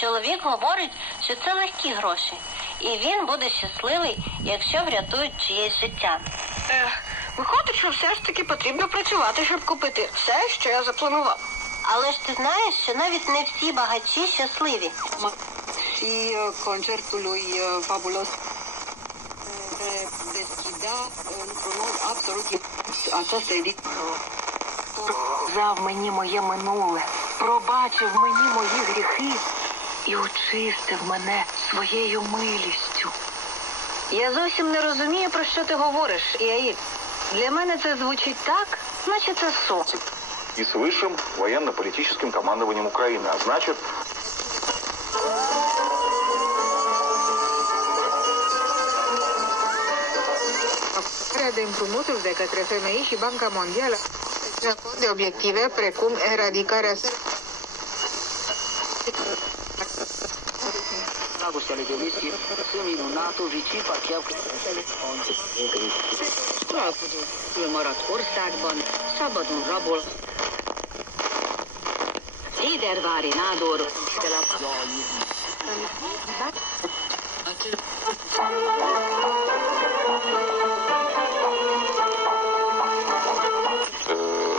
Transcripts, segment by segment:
Чоловік говорить, що це легкі гроші, і він буде щасливий, якщо врятують чиєсь життя. Ех, виходить, що все ж таки потрібно працювати, щоб купити все, що я запланував. Але ж ти знаєш, що навіть не всі багачі щасливі. și uh, concertul lui fabulos deschidea într-un mod absolut această ediție. Зав мені моє минуле, пробачив мені мої гріхи і очистив мене своєю милістю. Я зовсім не розумію, про що ти говориш, Яїль. Для мене це звучить так, наче це сон. и с высшим военно-политическим командованием Украины, а значит, Acordarea de împrumuturi de către FMI și Banca Mondială ține cont de obiective precum eradicarea săr- Dragostea lui Delisi, sunt minunatul, vicii, pacea cu Ő maradt országban, szabadon rabol. Édervári nádor, de la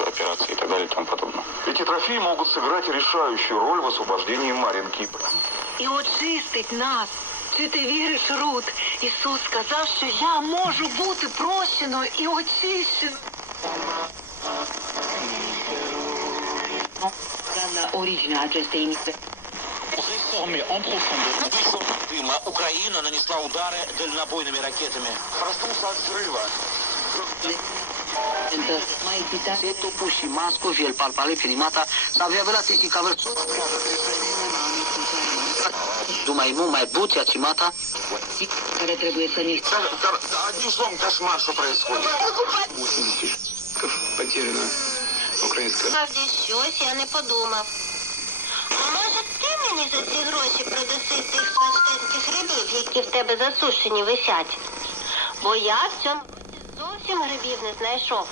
операции и так далее и тому подобное. Эти трофеи могут сыграть решающую роль в освобождении Маринки. І очистить нас. Чи ти віриш, Рут? Ісус сказав, що я можу бути прощеною і очищеною. la originea acestei inițiative. Реформе en profondeur. Дыма Украина нанесла удары дальнобойными ракетами. Проснулся от взрыва. Mai evita setul și masco și el palpale filmata să avea velație și cover Думай, mai буția cimata care trebuie să ne Одним словом, кошмар, что происходит. Потеряна украинская Справді щось я не подумав. А може ти мені за ці гроші продаси тих смачненьких грибів, які в тебе засушені висять? Бо я в цьому зовсім грибів не знайшов.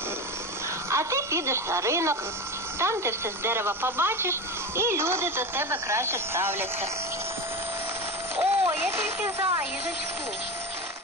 А ти підеш на ринок, там ти все з дерева побачиш, і люди до тебе краще ставляться. О, я тільки за, їжачку.